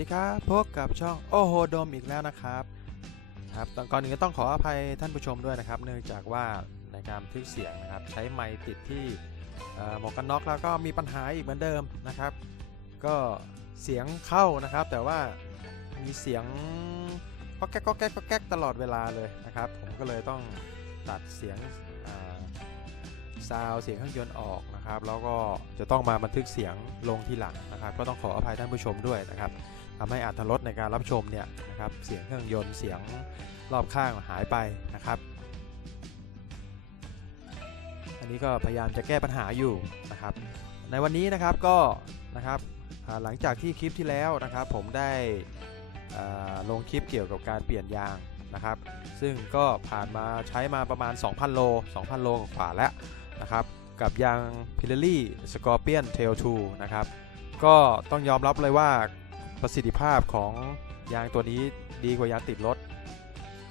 ดีครับพบกับช่องโอโหโดมอีกแล้วนะครับครับตอนก่อนอื่นก็ต้องขออภัยท่านผู้ชมด้วยนะครับ เนื่องจากว่าในการบันทึกเสียงนะครับ ใช้ไมค์ติดที่หมวกกันน็อกแล้วก็มีปัญหาอีกเหมือนเดิมนะครับ ก็เสียงเข้านะครับ แต่ว่ามีเสียงก็แก๊กก็แก๊กก็แก๊กตลอดเวลาเลยนะครับ ผมก็เลยต้องตัดเสียงซาวเสียงเครื่องยนต์ออกนะครับ แล้วก็จะต้องมาบันทึกเสียงลงทีหลังนะครับ ก็ต้องขออภัยท่านผู้ชมด้วยนะครับ ทำให้อัตรสในการรับชมเนี่ยนะครับเสียงเครื่องยนต์เสียงรอบข้างหายไปนะครับ อันนี้ก็พยายามจะแก้ปัญหาอยู่นะครับ ในวันนี้นะครับก็นะครับหลังจากที่คลิปที่แล้วนะครับ ผมได้ลงคลิปเกี่ยวกับการเปลี่ยนยางนะครับ ซึ่งก็ผ่านมาใช้มาประมาณ 2,000 โล 2,000 โลกว่าแล้วนะครับ กับยาง Pirelli Scorpion Tail 2 นะครับ ก็ต้องยอมรับเลยว่า ประสิทธิภาพของยางตัวนี้ดีกว่ายางติดรถ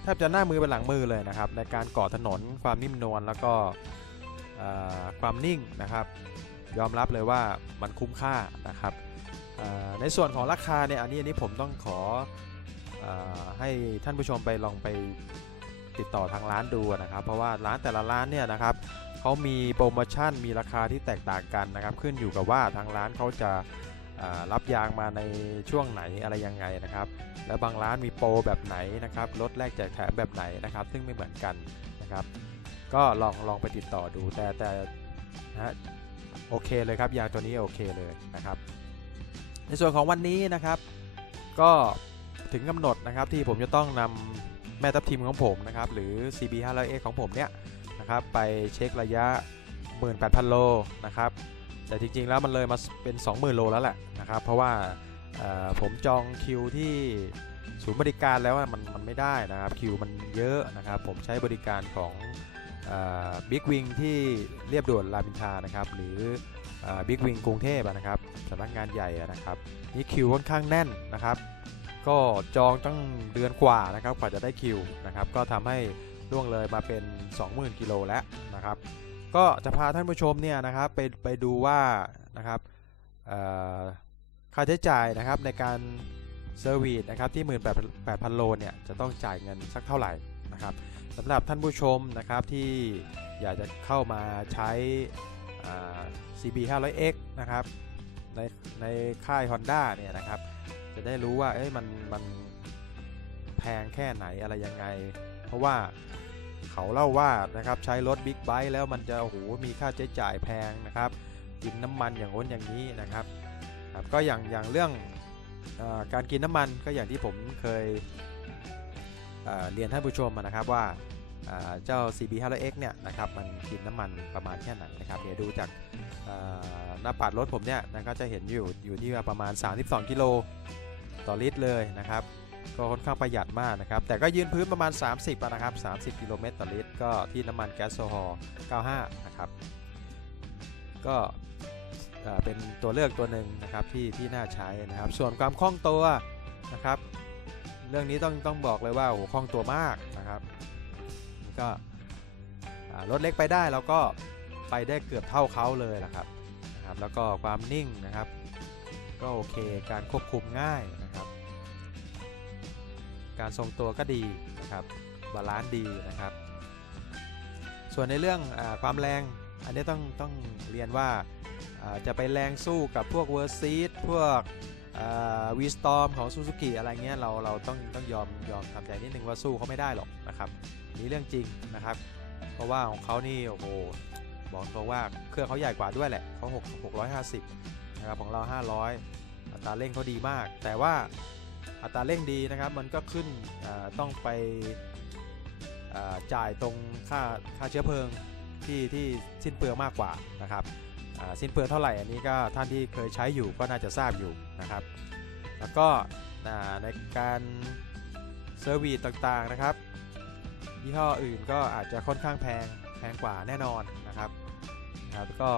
แทบจะหน้ามือเป็นหลังมือเลยนะครับ ในการเกาะถนนความนิ่มนวลแล้วก็ความนิ่งนะครับ ยอมรับเลยว่ามันคุ้มค่านะครับในส่วนของราคาเนี่ยอันนี้อันนี้ผมต้องขออให้ท่านผู้ชมไปลองไปติดต่อทางร้านดูนะครับ เพราะว่าร้านแต่ละร้านเนี่ยนะครับเขามีโปรโมชั่นมีราคาที่แตกต่างกันนะครับ ขึ้นอยู่กับว่าทางร้านเขาจะ รับยางมาในช่วงไหนอะไรยังไงนะครับ แล้วบางร้านมีโปรแบบไหนนะครับลดแลกแจกแถมแบบไหนนะครับ ซึ่งไม่เหมือนกันนะครับ ก็ลองลองไปติดต่อดูแต่แต่นะฮะโอเคเลยครับยางตัวนี้โอเคเลยนะครับ ในส่วนของวันนี้นะครับ ก็ถึงกำหนดนะครับที่ผมจะต้องนำแม่ทัพทีมของผมนะครับ หรือ CB 5 0 0 a ของผมเนี่ยนะครับ ไปเช็คระยะ 18,000 โลนะครับ แต่จริงๆแล้วมันเลยมาเป็น 20,000 โลแล้วแหละนะครับเพราะว่าผมจองคิวที่ศูนย์บริการแล้วมันมันไม่ได้นะครับคิวมันเยอะนะครับ ผมใช้บริการของบิ๊กวิงที่เรียบด่วนรามอินทานะครับ หรือบิ๊กวิงกรุงเทพนะครับสำนักงานใหญ่นะครับ นี่คิวค่อนข้างแน่นนะครับ ก็จองตั้งเดือนกว่านะครับกว่าจะได้คิวนะครับ ก็ทำให้ล่วงเลยมาเป็น 20,000 กิโลแล้วนะครับ ก็จะพาท่านผู้ชมเนี่ยนะครับไปไปดูว่านะครับค่าใช้จ่ายนะครับในการเซอร์วิสนะครับที่ 18,000 โลเนี่ยจะต้องจ่ายเงินสักเท่าไหร่นะครับสำหรับท่านผู้ชมนะครับที่อยากจะเข้ามาใช้อ่า CB 500X นะครับในในค่าย Honda เนี่ยนะครับ จะได้รู้ว่าเอ้ยมันมันแพงแค่ไหนอะไรยังไง เพราะว่า เขาเล่าว่านะครับใช้รถบิ๊กไบค์แล้วมันจะโอ้โหมีค่าใช้จ่ายแพงนะครับกินน้ำมันอย่างโน้นอย่างนี้นะครับครับก็อย่างอย่างเรื่องอการกินน้ำมันก็อย่างที่ผมเคยเเรียนท่านผู้ชมนะครับว่าอ่าเจ้า CB 500X เนี่ยนะครับมันกินน้ำมันประมาณแค่ไหนนะครับเดี๋ยวดูจากหน้าปัดรถผมเนี่ยนะก็จะเห็นอยู่อยู่ที่ประมาณ 32 กิโลต่อลิตรเลยนะครับ ก็ค่อนข้างประหยัดมากนะครับ แต่ก็ยืนพื้นประมาณ 30นะครับ 30 กิโลเมตรต่อลิตร ก็ที่น้ำมันแก๊สโซฮอล์95 นะครับ ก็เป็นตัวเลือกตัวหนึ่งนะครับที่ที่น่าใช้นะครับ ส่วนความคล่องตัวนะครับ เรื่องนี้ต้องต้องบอกเลยว่าโอ้โหคล่องตัวมากนะครับก็รถเล็กไปได้เราก็ไปได้เกือบเท่าเขาเลยละครับนะครับ แล้วก็ความนิ่งนะครับ ก็โอเคการควบคุมง่าย การทรงตัวก็ดีนะครับบาลานซ์ดีนะครับ ส่วนในเรื่องอความแรง อันนี้ต้องต้องเรียนว่าอ่าจะไปแรงสู้กับพวกเวอร์ซีดพวกวีสตอมของซูซูกิอะไรเงี้ยเราเราต้องต้องยอมยอมทำใจนิดนึงว่าสู้เขาไม่ได้หรอกนะครับนี่เรื่องจริงนะครับ เพราะว่าของเขานี่โอ้โหบอกตรงว่าเครื่องเขาใหญ่กว่าด้วยแหละเขา6 650นะครับของเรา 500อัตราเร่งเขาดีมาก แต่ว่า อัตราเร่งดีนะครับมันก็ขึ้นต้องไปจ่ายตรงค่าค่าเชื้อเพลิงที่ที่สิ้นเปลืองมากกว่านะครับสิ้นเปลืองเท่าไหร่อันนี้ก็ท่านที่เคยใช้อยู่ก็น่าจะทราบอยู่นะครับ แล้วก็ในการเซอร์วิสต่างๆนะครับยี่ห้ออื่นก็อาจจะค่อนข้างแพงแพงกว่าแน่นอนนะครับนะครับก็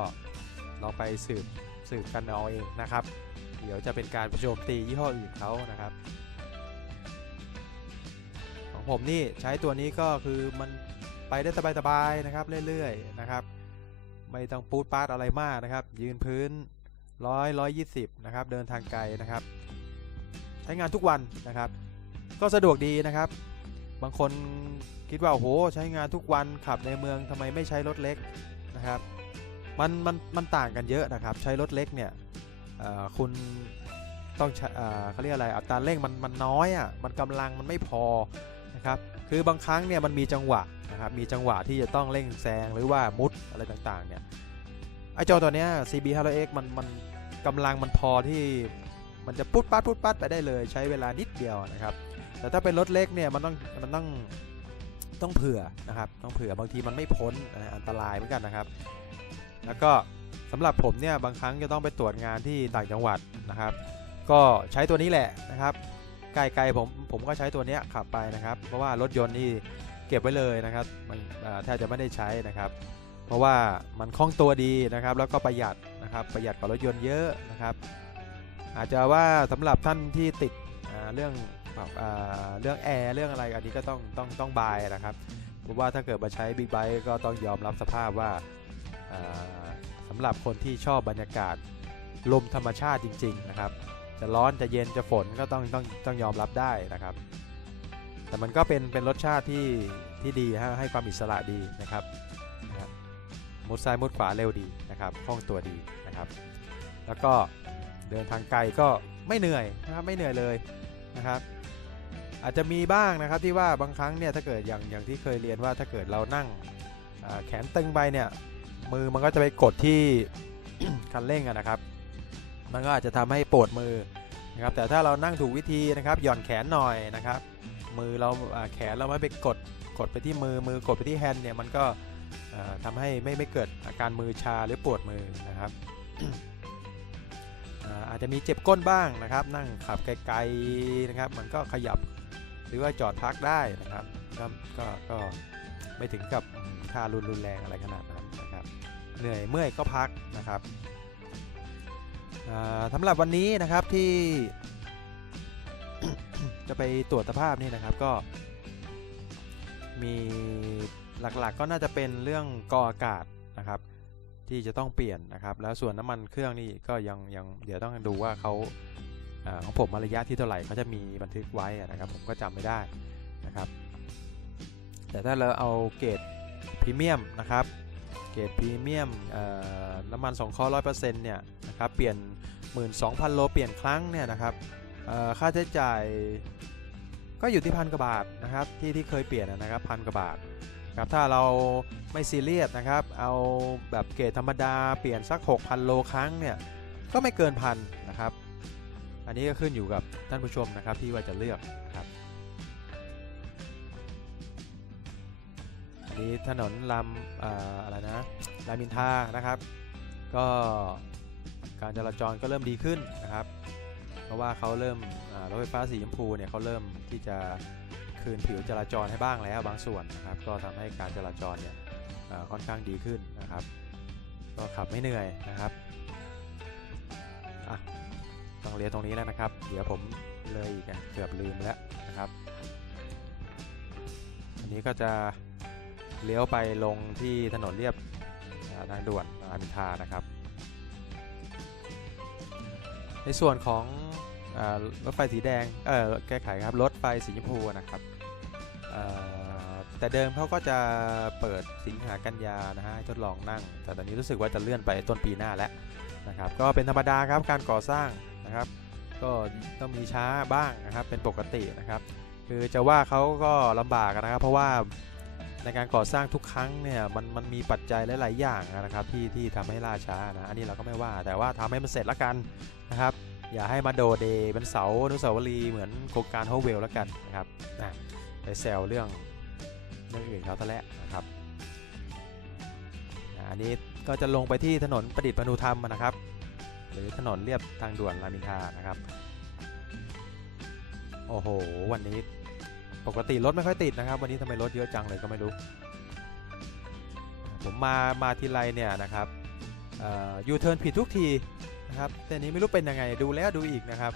ลองไปสืบสืบกันเอาเองนะครับ เดี๋ยวจะเป็นการโจมตียี่ห้ออื่นเขานะครับ ของผมนี่ใช้ตัวนี้ก็คือมันไปได้สบายๆนะครับเรื่อยๆนะครับ ไม่ต้องปูดปาดอะไรมากนะครับ ยืนพื้นร้อยร้อยยี่สิบนะครับ เดินทางไกลนะครับ ใช้งานทุกวันนะครับ ก็สะดวกดีนะครับ บางคนคิดว่าโอ้โหใช้งานทุกวันขับในเมืองทำไมไม่ใช้รถเล็กนะครับ มันมันมันต่างกันเยอะนะครับ ใช้รถเล็กเนี่ย คุณต้องเอเขาเรียกอะไรอัตราเร่งมันมันน้อยอะมันกำลังมันไม่พอนะครับคือบางครั้งเนี่ยมันมีจังหวะนะครับมีจังหวะที่จะต้องเร่งแซงหรือว่ามุดอะไรต่างๆเนี่ยไอจอตัวเนี้ย CB 500X มันมันกำลังมันพอที่มันจะพุดปัดพุดปัดไปได้เลยใช้เวลานิดเดียวนะครับ แต่ถ้าเป็นรถเล็กเนี่ยมันต้องมันต้องต้องเผื่อนะครับต้องเผื่อบางทีมันไม่พ้นอันตรายเหมือนกันนะครับ แล้วก็ สำหรับผมเนี่ยบางครั้งจะต้องไปตรวจงานที่ต่างจังหวัดนะครับ ก็ใช้ตัวนี้แหละนะครับไกลๆผมผมก็ใช้ตัวนี้ขับไปนะครับ เพราะว่ารถยนต์นี่เก็บไว้เลยนะครับ มันแทบจะไม่ได้ใช้นะครับ เพราะว่ามันคล่องตัวดีนะครับ แล้วก็ประหยัดนะครับประหยัดกว่ารถยนต์เยอะนะครับ อาจจะว่าสำหรับท่านที่ติดเรื่องเรื่องแอร์เรื่องอะไรอันนี้ก็ต้องต้องต้องบายนะครับเพราะว่าถ้าเกิดมาใช้บิ๊กไบค์ก็ต้องยอมรับสภาพว่า สำหรับคนที่ชอบบรรยากาศลมธรรมชาติจริง ๆ นะครับ จะร้อนจะเย็นจะฝนก็ต้องต้องต้องยอมรับได้นะครับ แต่มันก็เป็นเป็นรสชาติที่ที่ดีฮะให้ความอิสระดีนะครับมุดซ้ายมุดขวาเร็วดีนะครับคล่องตัวดีนะครับ แล้วก็เดินทางไกลก็ไม่เหนื่อยนะครับไม่เหนื่อยเลยนะครับ อาจจะมีบ้างนะครับที่ว่าบางครั้งเนี่ยถ้าเกิดอย่างอย่างที่เคยเรียนว่าถ้าเกิดเรานั่งแขนตึงไปเนี่ย มือมันก็จะไปกดที่คันเร่งนะครับ มันก็อาจจะทำให้ปวดมือนะครับแต่ถ้าเรานั่งถูกวิธีนะครับ หย่อนแขนหน่อยนะครับ มือเราแขนเราไม่ไปกดกดไปที่มือมือกดไปที่แฮนด์เนี่ยมันก็เอ่อทำให้ไม่ไม่เกิดอาการมือชาหรือปวดมือนะครับอาจจะมีเจ็บก้นบ้างนะครับ นั่งขับไกลๆนะครับ มันก็ขยับหรือว่าจอดพักได้นะครับก็ก็ไม่ถึงกับ ค่ารุนรุนแรงอะไรขนาดนั้นนะครับ เหนื่อยเมื่อยก็พักนะครับสำหรับวันนี้นะครับที่ จะไปตรวจสภาพนี่นะครับก็ มีหลักๆก็น่าจะเป็นเรื่องกออากาศนะครับ ที่จะต้องเปลี่ยนนะครับ แล้วส่วนน้ำมันเครื่องนี่ก็ยังยังเดี๋ยวต้องดูว่าเขาอของผมมาระยะที่เท่าไหร่เขาจะมีบันทึกไว้นะครับ ผมก็จำไม่ได้นะครับ แต่ถ้าเราเอาเกรด พรีเมียมนะครับ เกรดพรีเมียมน้ำมันสองข้อร้อยเปอร์เซ็นต์เนี่ยนะครับ เปลี่ยน 12,000 โลเปลี่ยนครั้งเนี่ยนะครับค่าใช้จ่ายก็อยู่ที่พันกว่าบาทนะครับ ที่ที่เคยเปลี่ยนนะครับพันกว่าบาทครับถ้าเราไม่ซีเรียสนะครับ เอาแบบเกรดธรรมดาเปลี่ยนสัก 6,000 โลครั้งเนี่ยก็ไม่เกินพันนะครับ อันนี้ก็ขึ้นอยู่กับท่านผู้ชมนะครับที่ว่าจะเลือก อันนี้ถนนลำออะไรนะรามินทานะครับ ก็การจราจรก็เริ่มดีขึ้นนะครับ เพราะว่าเขาเริ่มรถไฟฟ้าสีชมพูเนี่ยเขาเริ่มที่จะคืนผิวจราจรให้บ้างแล้วบางส่วนนะครับ ก็ทำให้การจราจรเนี่ยค่อนข้างดีขึ้นนะครับ ก็ขับไม่เหนื่อยนะครับอะต้องเรียนตรงนี้แล้วนะครับ เดี๋ยวผมเลยอีกอะเกือบลืมแล้วนะครับ อันนี้ก็จะ เลี้ยวไปลงที่ถนนเรียบทางด่วนรามอินทานะครับ ในส่วนของรถไฟสีแดงเออแก้ไขครับรถไฟสีชมพูนะครับแต่เดิมเขาก็จะเปิดสิงหากันยานะฮะทดลองนั่ง แต่ตอนนี้รู้สึกว่าจะเลื่อนไปต้นปีหน้าแล้วนะครับ ก็เป็นธรรมดาครับการก่อสร้างนะครับ ก็ต้องมีช้าบ้างนะครับเป็นปกตินะครับ คือจะว่าเขาก็ลำบากนะครับ เพราะว่า ในการก่อสร้างทุกครั้งเนี่ยมันมันมีปัจจัยหลาย ๆ อย่างนะครับที่ที่ทำให้ล่าช้านะอันนี้เราก็ไม่ว่าแต่ว่าทำให้มันเสร็จละกันนะครับ อย่าให้มาโดเดย์เป็นเสาอนุสาวรีย์เหมือนโครงการโฮเวลล้วกันนะครับนะไปแซวเรื่องเรื่องอื่นเขาตะและนะครับอันนี้ก็จะลงไปที่ถนนประดิษฐ์มนุธรรมนะครับ หรือถนนเรียบทางด่วนรามอินทานะครับ โอ้โห วันนี้ ปกติรถไม่ค่อยติดนะครับ วันนี้ทำไมรถเยอะจังเลยก็ไม่รู้ ผมมามาทีไรเนี่ยนะครับยูเทิร์นผิดทุกทีนะครับแต่นี้ไม่รู้เป็นยังไงดูแล้วดูอีกนะครับ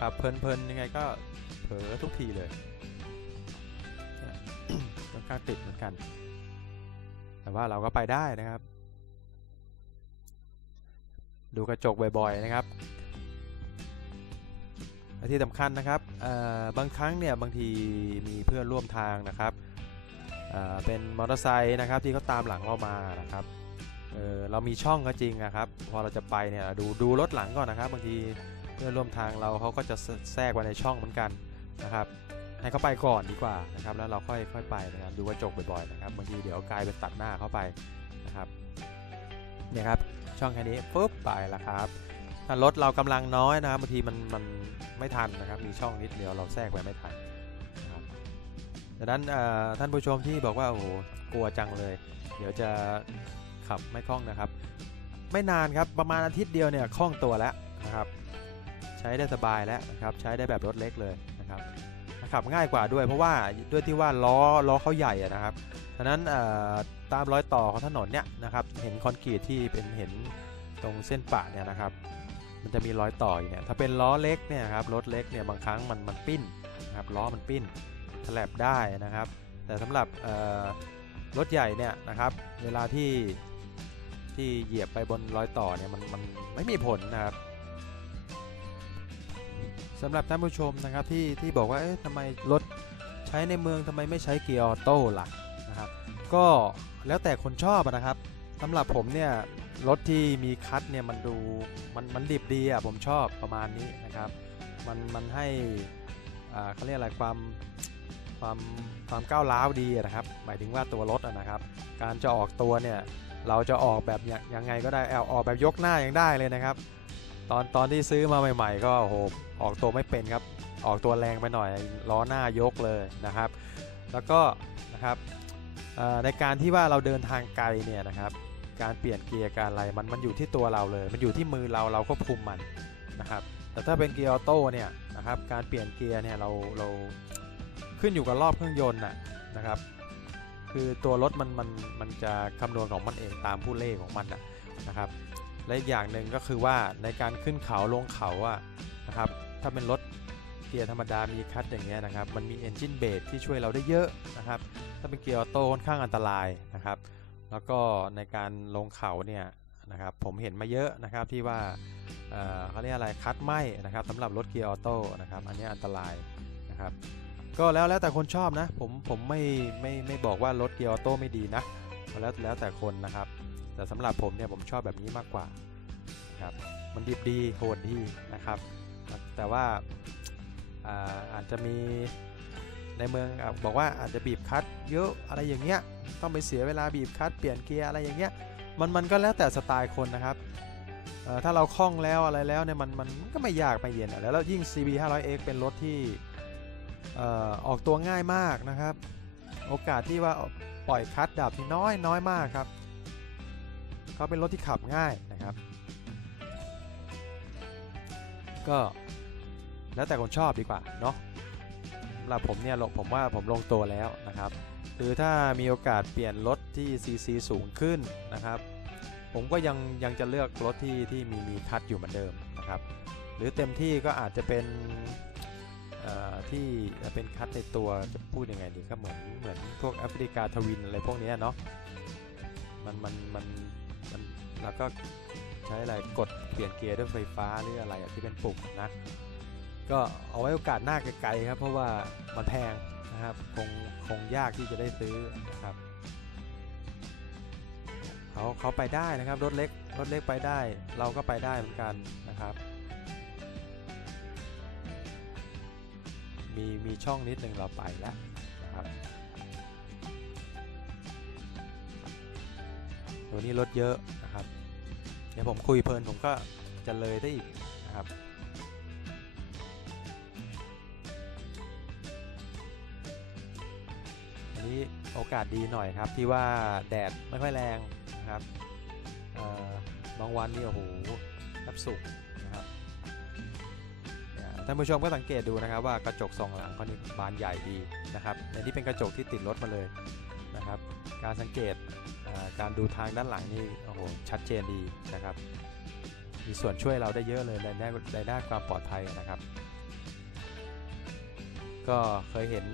ครับเพลินๆยังไงก็เผลอทุกทีเลยค่อนข้างติดเหมือนกัน แต่ว่าเราก็ไปได้นะครับ ดูกระจกบ่อยๆนะครับ และที่สำคัญนะครับบางครั้งเนี่ยบางทีมีเพื่อนร่วมทางนะครับเเป็นมอเตอร์ไซค์นะครับที่เขาตามหลังเรามานะครับเเรามีช่องก็จริงนะครับ พอเราจะไปเนี่ยดูดูรถหลังก่อนนะครับ บางทีเพื่อนร่วมทางเราเขาก็จะแทรแทรกมาในช่องเหมือนกันนะครับ ให้เขาไปก่อนดีกว่านะครับ แล้วเราค่อยค่อยไปนะครับดูกระจกบ่อยๆนะครับบางทีเดี๋ยวกลายเป็นตัดหน้าเข้าไปนะครับเนี่ยครับช่องแค่นี้ปุ๊บไปแล้วครับ ถ้ารถเรากำลังน้อยนะครับบางทีมันมันไม่ทันนะครับ มีช่องนิดเดียวเราแทรกไปไม่ทันนะครับดังนั้นท่านผู้ชมที่บอกว่าโอ้โหกลัวจังเลย เดี๋ยวจะขับไม่คล่องนะครับ ไม่นานครับประมาณอาทิตย์เดียวเนี่ยคล่องตัวแล้วนะครับ ใช้ได้สบายแล้วนะครับใช้ได้แบบรถเล็กเลยนะครับขับง่ายกว่าด้วยเพราะว่าด้วยที่ว่าล้อล้อเขาใหญ่นะครับฉะนั้นตามรอยต่อของถนนเนี่ยนะครับเห็นคอนกรีตที่เป็นเห็นตรงเส้นปะเนี่ยนะครับ มันจะมีรอยต่ออยู่เนี่ยถ้าเป็นล้อเล็กเนี่ยครับรถเล็กเนี่ยบางครั้งมันมันปิ้นนะครับล้อมันปิ้นแถลบได้นะครับ แต่สำหรับรถใหญ่เนี่ยนะครับเวลาที่ที่เหยียบไปบนรอยต่อเนี่ยมันมันไม่มีผลนะครับสำหรับท่านผู้ชมนะครับที่ที่บอกว่าเอ๊ะทำไมรถใช้ในเมืองทำไมไม่ใช้เกียร์ออโต้ล่ะนะครับ ก็แล้วแต่คนชอบนะครับสำหรับผมเนี่ย รถที่มีคัทเนี่ยมันดูมันมันดิบดีอะผมชอบประมาณนี้นะครับ มันมันให้อ่าเขาเรียกอะไรความความความก้าวร้าวดีนะครับ หมายถึงว่าตัวรถอะนะครับ การจะออกตัวเนี่ยเราจะออกแบบยังยังไงก็ได้เอาออกแบบยกหน้ายังได้เลยนะครับ ตอนตอนที่ซื้อมาใหม่ๆ ก็โอ้โหออกตัวไม่เป็นครับ ออกตัวแรงไปหน่อยล้อหน้ายกเลยนะครับ แล้วก็นะครับในการที่ว่าเราเดินทางไกลเนี่ยนะครับ การเปลี่ยนเกียร์การอะไรมันมันอยู่ที่ตัวเราเลย มันอยู่ที่มือเราเราควบคุมมันนะครับแต่ถ้าเป็นเกียร์ออโต้เนี่ยนะครับการเปลี่ยนเกียร์เนี่ยเราเราขึ้นอยู่กับรอบเครื่องยนต์น่ะนะครับ คือตัวรถมันมันมันจะคำนวณของมันเองตามผู้เล่ของมันนะนะครับ และอีกอย่างหนึ่งก็คือว่าในการขึ้นเขาลงเขาอะนะครับ ถ้าเป็นรถเกียร์ธรรมดามีคัตอย่างเงี้ยนะครับ มันมี engine brake ที่ช่วยเราได้เยอะนะครับ ถ้าเป็นเกียร์ออโต้ค่อนข้างอันตรายนะครับ แล้วก็ในการลงเขาเนี่ยนะครับผมเห็นมาเยอะนะครับที่ว่าเเขาเรียกอะไรคัดไหมนะครับสำหรับรถเกียร์ออโต้นะครับอันนี้อันตรายนะครับก็แล้วแล้วแต่คนชอบนะผมผมไม่ไม่ไม่บอกว่ารถเกียร์ออโต้ไม่ดีนะแล้วแล้วแต่คนนะครับ แต่สำหรับผมเนี่ยผมชอบแบบนี้มากกว่าครับมันดิบดีโหดดีนะครับ แต่ว่าอ่าอาจจะมี ในเมืองอบอกว่าอาจจะบีบคลัตช์เยอะอะไรอย่างเงี้ยต้องไปเสียเวลาบีบคลัตช์เปลี่ยนเกียร์อะไรอย่างเงี้ยมันมันก็แล้วแต่สไตล์คนนะครับถ้าเราคล่องแล้วอะไรแล้วเนี่ยมันมันก็ไม่ยากไม่เย็นแล้วแล้วยิ่ง CB 500X เป็นรถที่ออออกตัวง่ายมากนะครับ โอกาสที่ว่าปล่อยคลัตช์ดับนี่น้อยน้อยมากครับเขาเป็นรถที่ขับง่ายนะครับ ก็แล้วแต่คนชอบดีกว่าเนาะำหรับผมเนี่ยผมว่าผมลงตัวแล้วนะครับคือถ้ามีโอกาสเปลี่ยนรถที่ CC สูงขึ้นนะครับ ผมก็ยังยังจะเลือกรถที่ที่มีมีคัดอยู่เหมือนเดิมนะครับ หรือเต็มที่ก็อาจจะเป็นเอ่อที่เป็นคัดในตัวจะพูดยังไงดีก็เหมือนเหมือนพวกแอฟริกาทวินอะไรพวกนี้เนาะมันมันมันมันแล้วก็ใช้อะไรกดเปลี่ยนเกียร์ด้วยไฟฟ้าหรืออะไรที่เป็นปุ่มนะ ก็เอาไว้โอกาสหน้าไกลๆครับ เพราะว่ามันแพงนะครับคงคงยากที่จะได้ซื้อนะครับเขาเขาไปได้นะครับรถเล็กรถเล็กไปได้ เราก็ไปได้เหมือนกันนะครับ มีมีช่องนิดหนึ่งเราไปแล้วนะครับตัวนี้รถเยอะนะครับ เดี๋ยวผมคุยเพลินผมก็จะเลยได้อีก โอกาสดีหน่อยครับที่ว่าแดดไม่ค่อยแรงนะครับบางวันนี่โอ้โหแทบสุกนะครับท่านผู้ชมก็สังเกตดูนะครับว่ากระจกสองหลังเขานี่บานใหญ่ดีนะครับในนี้เป็นกระจกที่ติดรถมาเลยนะครับ การสังเกตการดูทางด้านหลังนี่โอ้โหชัดเจนดีนะครับ มีส่วนช่วยเราได้เยอะเลยในด้านในด้านความปลอดภัยนะครับ ก็เคยเห็น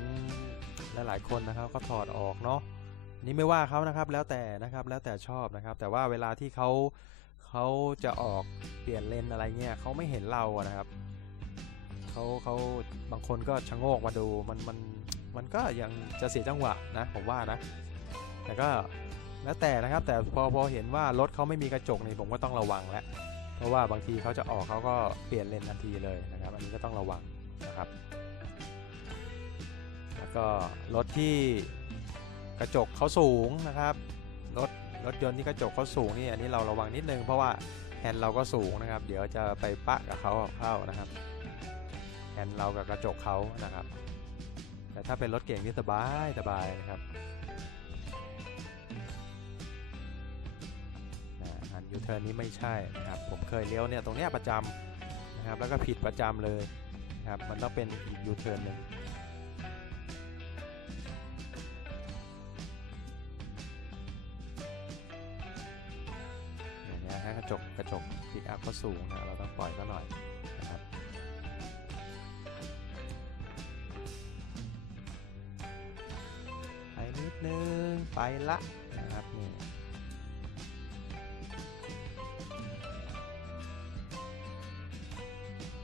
หลายคนนะครับก็ถอดออกเนาะนี่ไม่ว่าเขานะครับแล้วแต่นะครับแล้วแต่ชอบนะครับ แต่ว่าเวลาที่เขาเขาจะออกเปลี่ยนเลนอะไรเงี้ยเขาไม่เห็นเราอะนะครับเขเขาเขาบางคนก็ชะโงกมาดูมันมันมันก็ยังจะเสียจังหวะนะผมว่านะ แต่ก็แล้วแต่นะครับ แต่พอพอเห็นว่ารถเขาไม่มีกระจกนี่ผมก็ต้องระวังแล้วเพราะว่าบางทีเขาจะออกเขาก็เปลี่ยนเลนทันทีเลยนะครับ อันนี้ก็ต้องระวังนะครับ แล้วก็รถที่กระจกเขาสูงนะครับ รถรถยนต์ที่กระจกเขาสูงนี่อันนี้เราระวังนิดนึงเพราะว่าแฮนด์เราก็สูงนะครับ เดี๋ยวจะไปปะกับเขาเข้านะครับแฮนด์เรากับกระจกเขานะครับ แต่ถ้าเป็นรถเก่งนี่สบายสบายนะครับอันยูเทิร์นนี้ไม่ใช่นะครับ ผมเคยเลี้ยวเนี่ยตรงเนี้ยประจำนะครับ แล้วก็ผิดประจำเลยนะครับ มันต้องเป็นอีกยูเทิร์นหนึ่ง อย่ากระจกกระจกปิกอัพก็สูงนะเราต้องปล่อยก็หน่อยนะครับไปนิดนึงไปละนะครับนี่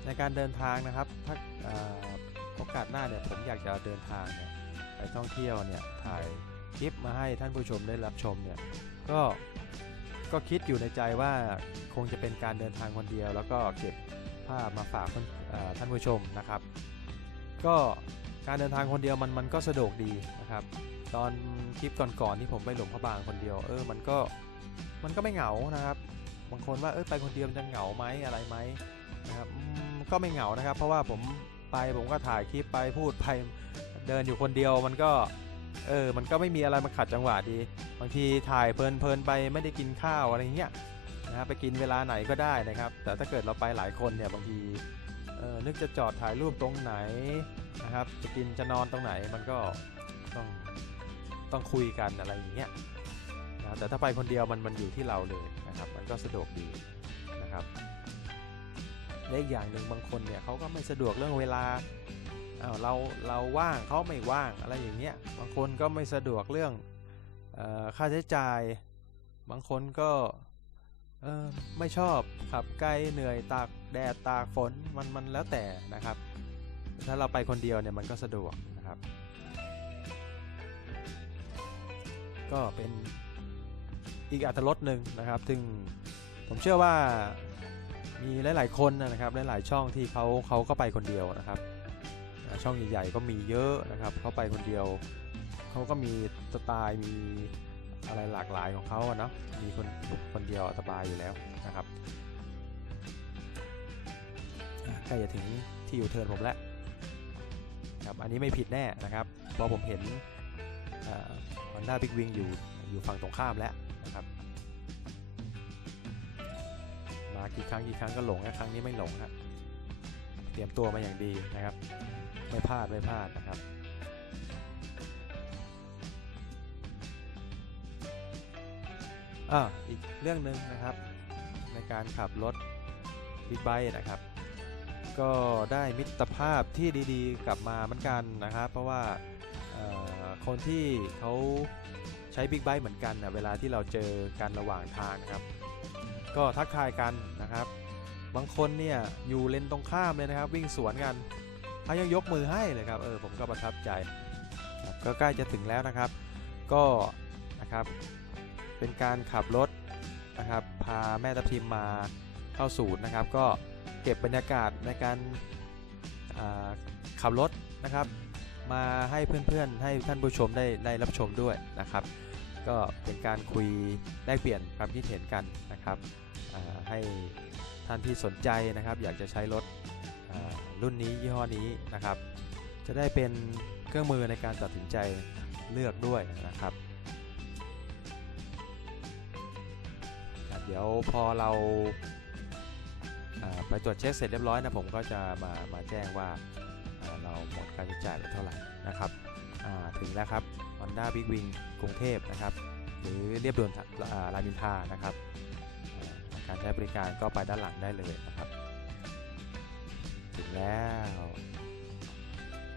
ในการเดินทางนะครับถ้าโอกาสหน้าเนี่ยผมอยากจะเดินทางเนี่ยไปท่องเที่ยวเนี่ยถ่ายคลิปมาให้ท่านผู้ชมได้รับชมเนี่ยก็ ก็คิดอยู่ในใจว่าคงจะเป็นการเดินทางคนเดียว แล้วก็เก็บภาพมาฝากท่านผู้ชมนะครับ ก็การเดินทางคนเดียวมันมันก็สะดวกดีนะครับ ตอนคลิปก่อนๆที่ผมไปหลวงพระบางคนเดียว เออมันก็มันก็ไม่เหงานะครับบางคนว่าเออไปคนเดียวจะเหงาไหมอะไรไหมนะครับก็ไม่เหงานะครับ เพราะว่าผมไปผมก็ถ่ายคลิปไปพูดไปเดินอยู่คนเดียวมันก็ เออ มันก็ไม่มีอะไรมาขัดจังหวะดี บางทีถ่ายเพลินๆไปไม่ได้กินข้าวอะไรเงี้ยนะครับไปกินเวลาไหนก็ได้นะครับ แต่ถ้าเกิดเราไปหลายคนเนี่ยบางทีเออนึกจะจอดถ่ายรูปตรงไหนนะครับ จะกินจะนอนตรงไหนมันก็ต้องต้องคุยกันอะไรอย่างเงี้ยนะแต่ถ้าไปคนเดียวมันมันอยู่ที่เราเลยนะครับ มันก็สะดวกดีนะครับและอีกอย่างหนึ่งบางคนเนี่ยเขาก็ไม่สะดวกเรื่องเวลา อ้าเราเราว่างเขาไม่ว่างอะไรอย่างเงี้ยบางคนก็ไม่สะดวกเรื่องออค่าใช้จ่าย บางคนก็ไม่ชอบขับไกลเหนื่อยตากแดดตากฝนมันมันแล้วแต่นะครับ ถ้าเราไปคนเดียวเนี่ยมันก็สะดวกนะครับ ก็เป็นอีกอัตรสหนึ่งนะครับ ซึ่งผมเชื่อว่ามีหลาย ๆ คนนะครับหลาย ๆ ช่องที่เขาเขาก็ไปคนเดียวนะครับ ช่องใหญ่ๆก็มีเยอะนะครับเขาไปคนเดียวเขาก็มีสไตล์มีอะไรหลากหลายของเขาอะเนาะมีคนคนเดียวสบายอยู่แล้วนะครับใกล้จะถึงที่อยู่เทิร์นผมแล้วครับอันนี้ไม่ผิดแน่นะครับเพราะผมเห็นฮอนด้าบิ๊กวิงอยู่อยู่ฝั่งตรงข้ามแล้วนะครับมากี่ครั้งกี่ครั้งก็หลงนะครั้งนี้ไม่หลงครับ เตรียมตัวมาอย่างดีนะครับ ไม่พลาดไม่พลาดนะครับอ่าอีกเรื่องหนึ่งนะครับ ในการขับรถบิ๊กไบค์นะครับ ก็ได้มิตรภาพที่ดีๆ กลับมาเหมือนกันนะครับ เพราะว่าคนที่เขาใช้บิ๊กไบค์เหมือนกันนะเวลาที่เราเจอกันระหว่างทางนะครับ ก็ทักทายกันนะครับ บางคนเนี่ยอยู่เลนตรงข้ามเลยนะครับ วิ่งสวนกันเขายังยกมือให้เลยครับเออผมก็ประทับใจ ก็ใกล้จะถึงแล้วนะครับ ก็นะครับเป็นการขับรถนะครับพาแม่ทัพทิมมาเข้าศูนย์นะครับ ก็เก็บบรรยากาศในการขับรถนะครับ มาให้เพื่อนๆ ให้ท่านผู้ชมได้ได้รับชมด้วยนะครับ ก็เป็นการคุยแลกเปลี่ยนความคิดเห็นกันนะครับให้ ท่านที่สนใจนะครับ อยากจะใช้รถรุ่นนี้ยี่ห้อนี้นะครับ จะได้เป็นเครื่องมือในการตัดสินใจเลือกด้วยนะครับเดี๋ยวพอเราอ่าไปตรวจเช็คเสร็จเรียบร้อยนะผมก็จะมามาแจ้งว่าอ่าเราหมดการใช้จ่ายไปเท่าไหร่นะครับถึงแล้วครับ Honda Big Wing กรุงเทพนะครับ หรือเรียบด่วนอ่ารามินทานะครับ การใช้บริการก็ไปด้านหลังได้เลยนะครับ ถึงแล้ว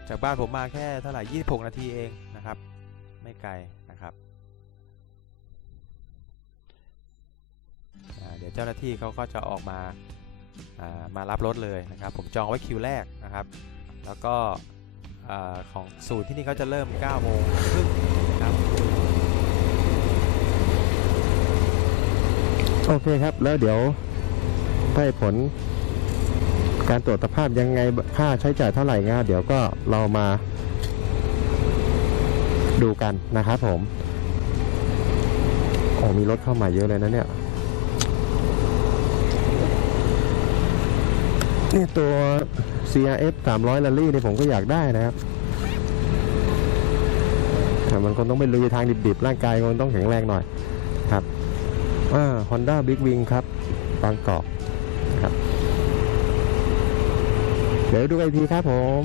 จากบ้านผมมาแค่เท่าไหร่26 นาทีเองนะครับ ไม่ไกลนะครับเดี๋ยวเจ้าหน้าที่เขาก็จะออกมาามารับรถเลยนะครับ ผมจองไว้คิวแรกนะครับ แล้วก็อของศูนย์ที่นี่เขาจะเริ่ม9โมงครึ่งครับ โอเคครับ แล้วเดี๋ยวได้ผล การตรวจสภาพยังไงค่าใช้จ่ายเท่าไหร่เงี้ยเดี๋ยวก็เรามา ดูกันนะครับผมโอ้มีรถเข้ามาเยอะเลยนะเนี่ยนี่ตัว CRF 300 Rally นี่ผมก็อยากได้นะครับแต่มันคงต้องไปลุยทางดิบๆ ร่างกายคงต้องแข็งแรงหน่อยครับ อ่า Honda Big Wing ครับบางกอกครับ เดี๋ยวดูกันอีกทีครับผม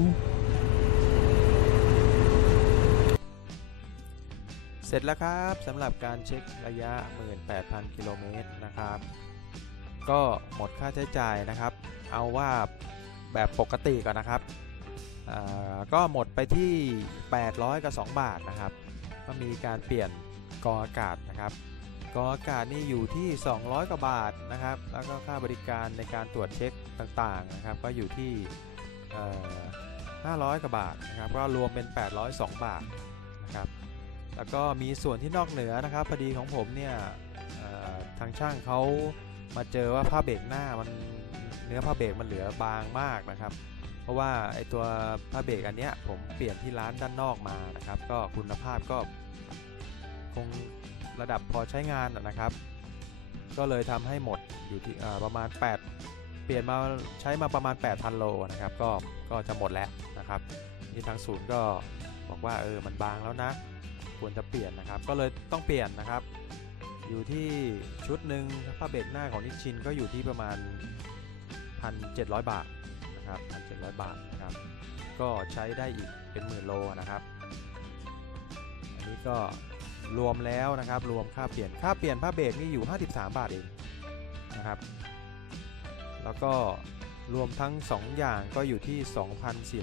เสร็จแล้วครับสำหรับการเช็คระยะ 18,000 กิโลเมตรนะครับ ก็หมดค่าใช้จ่ายนะครับ เอาว่าแบบปกติก่อนนะครับก็หมดไปที่ 800 กับ 2 บาทนะครับ ก็มีการเปลี่ยนกรองอากาศนะครับ กองอากาศนี่อยู่ที่ 200 กว่าบาทนะครับ แล้วก็ค่าบริการในการตรวจเช็คต่างๆนะครับ ก็อยู่ที่ 500 กว่าบาทนะครับ ก็รวมเป็น 802 บาทนะครับ แล้วก็มีส่วนที่นอกเหนือนะครับ พอดีของผมเนี่ยทางช่างเขามาเจอว่าผ้าเบรกหน้ามันเนื้อผ้าเบรกมันเหลือบางมากนะครับ เพราะว่าไอตัวผ้าเบรกอันเนี้ยผมเปลี่ยนที่ร้านด้านนอกมานะครับ ก็คุณภาพก็คง ระดับพอใช้งานนะครับ ก็เลยทำให้หมดอยู่ที่ประมาณ 8 เปลี่ยนมาใช้มาประมาณ 8,000 โลนะครับ ก็ก็จะหมดแล้วนะครับนี่ทางศูนย์ก็บอกว่าเออมันบางแล้วนะ ควรจะเปลี่ยนนะครับ ก็เลยต้องเปลี่ยนนะครับ อยู่ที่ชุดหนึ่งผ้าเบรกหน้าของนิชชินก็อยู่ที่ประมาณ 1,700 บาทนะครับ 1,700 บาทนะครับก็ใช้ได้อีกเป็นหมื่นโลนะครับ อันนี้ก็ รวมแล้วนะครับรวมค่าเปลี่ยนค่าเปลี่ยนผ้าเบรกนี่อยู่ 53 บาทเองนะครับ แล้วก็รวมทั้ง 2 อย่างก็อยู่ที่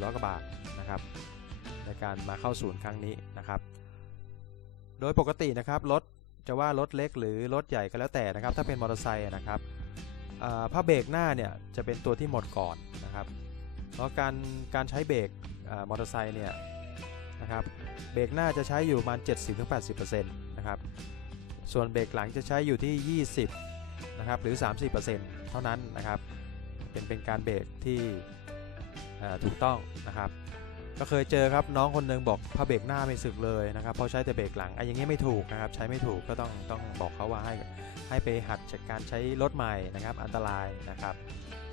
2,400กว่าบาทนะครับ ในการมาเข้าศูนย์ครั้งนี้นะครับ โดยปกตินะครับรถจะว่ารถเล็กหรือรถใหญ่ก็แล้วแต่นะครับ ถ้าเป็นมอเตอร์ไซค์นะครับผ้าเบรกหน้าเนี่ยจะเป็นตัวที่หมดก่อนนะครับ เพราะการการใช้เบรกมอเตอร์ไซค์เนี่ย นะครับ เบรกหน้าจะใช้อยู่ประมาณ 70-80%นะครับ ส่วนเบรกหลังจะใช้อยู่ที่ 20 นะครับ หรือ 30%เท่านั้นนะครับ เป็นเป็นการเบรกที่ถูกต้องนะครับ ก็เคยเจอครับน้องคนหนึงบอกผ้าเบรกหน้าไม่สึกเลยนะครับเพราะใช้แต่เบรกหลังไอ้อย่างเงี้ยไม่ถูกนะครับ ใช้ไม่ถูกก็ต้องต้องบอกเขาว่าให้ให้ไปหัดจากการใช้รถใหม่นะครับ อันตรายนะครับ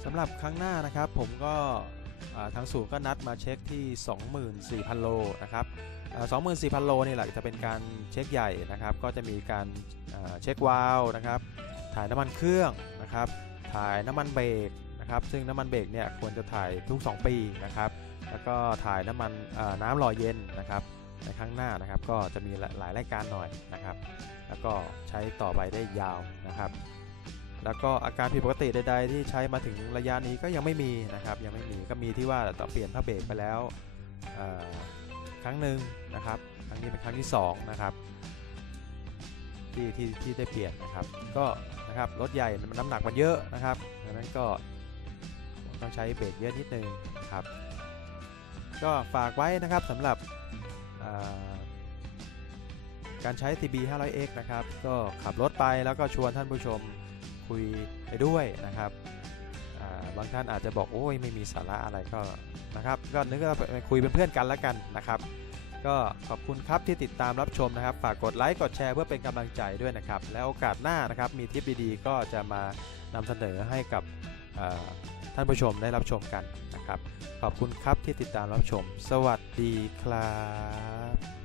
สำหรับครั้งหน้านะครับผมก็ ทางศูนย์ก็นัดมาเช็คที่ 24,000 โลนะครับอ่า24,000 โลนี่แหละจะเป็นการเช็คใหญ่นะครับ ก็จะมีการเช็ควาล์วนะครับ ถ่ายน้ำมันเครื่องนะครับ ถ่ายน้ำมันเบรกนะครับ ซึ่งน้ำมันเบรกเนี่ยควรจะถ่ายทุก 2 ปีนะครับ แล้วก็ถ่ายน้ำมันน้ำหล่อเย็นนะครับ ในครั้งหน้านะครับ ก็จะมีหลายรายการหน่อยนะครับ แล้วก็ใช้ต่อไปได้ยาวนะครับ แล้วก็อาการผิดปกติใด ๆ ที่ใช้มาถึงระยะนี้ก็ยังไม่มีนะครับยังไม่มีก็มีที่ว่าต่อเปลี่ยนผ้าเบรกไปแล้วครั้งหนึ่งนะครับครั้งนี้เป็นครั้งที่สองนะครับที่ที่ที่ได้เปลี่ยนนะครับก็นะครับรถใหญ่มันน้ำหนักมันเยอะนะครับดังนั้นก็ต้องใช้เบรกเยอะนิดนึงนะครับ ก็ฝากไว้นะครับสำหรับการใช้ TB 500X นะครับ ก็ขับรถไปแล้วก็ชวนท่านผู้ชม คุยไปด้วยนะครับบางท่านอาจจะบอกโอ้ยไม่มีสาระอะไรก็นะครับก็นึกว่าไปคุยเป็นเพื่อนกันแล้วกันนะครับ ก็ขอบคุณครับที่ติดตามรับชมนะครับฝากกดไลค์กดแชร์เพื่อเป็นกำลังใจด้วยนะครับ แล้วโอกาสหน้านะครับมีทิปดีๆ ก็จะมานำเสนอให้กับท่านผู้ชมได้รับชมกันนะครับ ขอบคุณครับที่ติดตามรับชม สวัสดีครับ